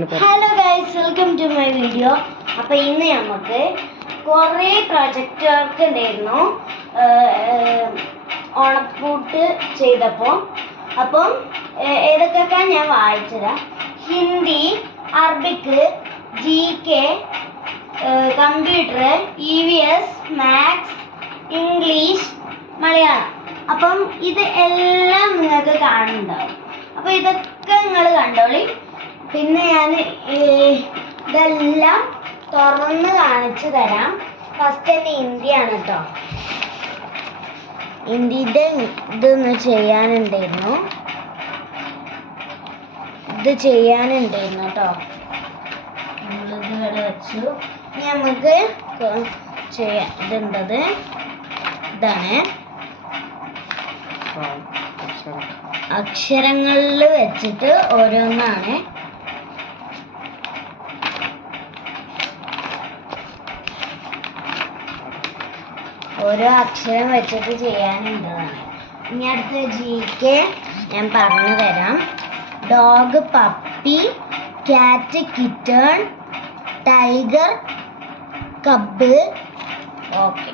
Hello guys, welcome to my video. അപ്പോൾ ഇന്ന് നമുക്ക് കുറേ പ്രൊജക്റ്റ് വർക്ക് ഉണ്ടായിരുന്നു ഓണപ്പൂട്ട് ചെയ്തപ്പോൾ. അപ്പം ഏതൊക്കെയൊക്കെ ഞാൻ വായിച്ചുതരാം. Hindi, Arabic, GK, computer, EVS, maths, English, Malayalam. അപ്പം ഇത് എല്ലാം നിങ്ങൾക്ക് കാണുന്നുണ്ടാവും. അപ്പോൾ ഇതൊക്കെ നിങ്ങൾ കണ്ടോളി. പിന്നെ ഞാൻ ഇതെല്ലാം തുറന്ന് കാണിച്ചു തരാം. ഫസ്റ്റ് തന്നെ ഹിന്ദിയാണ് കേട്ടോ. ഹിന്ദിയുടെ ഇതൊന്ന് ചെയ്യാനുണ്ടായിരുന്നു കേട്ടോ. നമ്മളിത് ഇവിടെ വെച്ചു. നമുക്ക് ചെയ്യാം. ഇതുണ്ടത് ഇതാണ് അക്ഷരങ്ങളിൽ വെച്ചിട്ട് ഓരോന്നാണ്. ഓരോ അക്ഷരം വെച്ചിട്ട് ചെയ്യാനുള്ളതാണ്. ഇനി അടുത്ത GK ഞാൻ പറഞ്ഞു തരാം. Dog, puppy, cat, kitten, tiger, cub. Okay,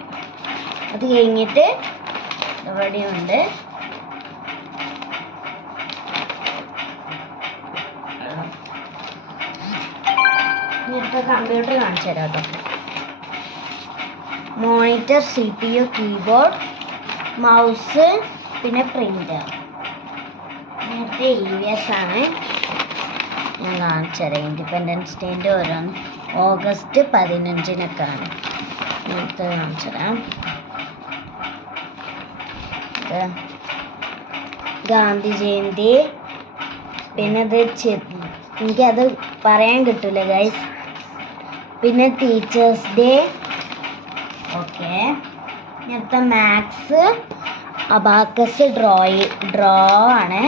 അത് കഴിഞ്ഞിട്ട് ഇവിടെയുണ്ട് ഇനിയിപ്പോൾ കമ്പ്യൂട്ടർ കാണിച്ചു തരാം കേട്ടോ. മോണിറ്റർ, CPU, കീബോർഡ്, മൗസ്, പിന്നെ പ്രിൻ്റർ. നേരത്തെ EVS ആണ് ഞാൻ കാണിച്ചുതരാം. ഇൻഡിപെൻഡൻസ് ഡേൻ്റെ ഓരോന്ന് ഓഗസ്റ്റ് 15-നൊക്കെയാണ്. നേരത്തെ കാണിച്ചുതരാം. ഗാന്ധി ജയന്തി, പിന്നെ എനിക്കത് പറയാൻ കിട്ടില്ല ഗൈസ്. പിന്നെ ടീച്ചേഴ്സ് ഡേ. ഓക്കെ, ഇന്നത്തെ മാത്സ്, അബാക്കസ്, ഡ്രോ ആണ്.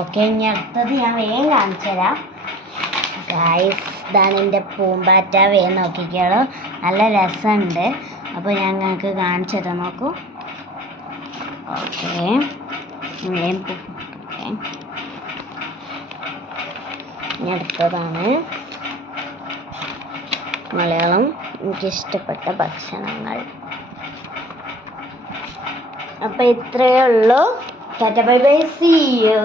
ഓക്കെ, ഇനി അടുത്തത് ഞാൻ വേഗം കാണിച്ചു തരാം ഗൈസ്. ഇതാണ് എൻ്റെ പൂമ്പാറ്റ. വേഗം നോക്കിക്കോളൂ, നല്ല രസമുണ്ട്. അപ്പോൾ ഞാൻ നിങ്ങൾക്ക് കാണിച്ചു തരാം, നോക്കൂ. ഓക്കെ, ഇനി അടുത്തതാണ് മലയാളം. എനിക്കിഷ്ടപ്പെട്ട ഭക്ഷണങ്ങൾ. അപ്പം ഇത്രയേ ഉള്ളൂ. Tata, bye bye, see you.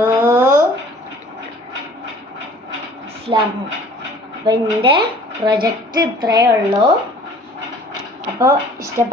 അപ്പം എൻ്റെ പ്രൊജക്റ്റ് ഇത്രയേ ഉള്ളൂ. അപ്പോൾ ഇഷ്ടപ്പെട്ട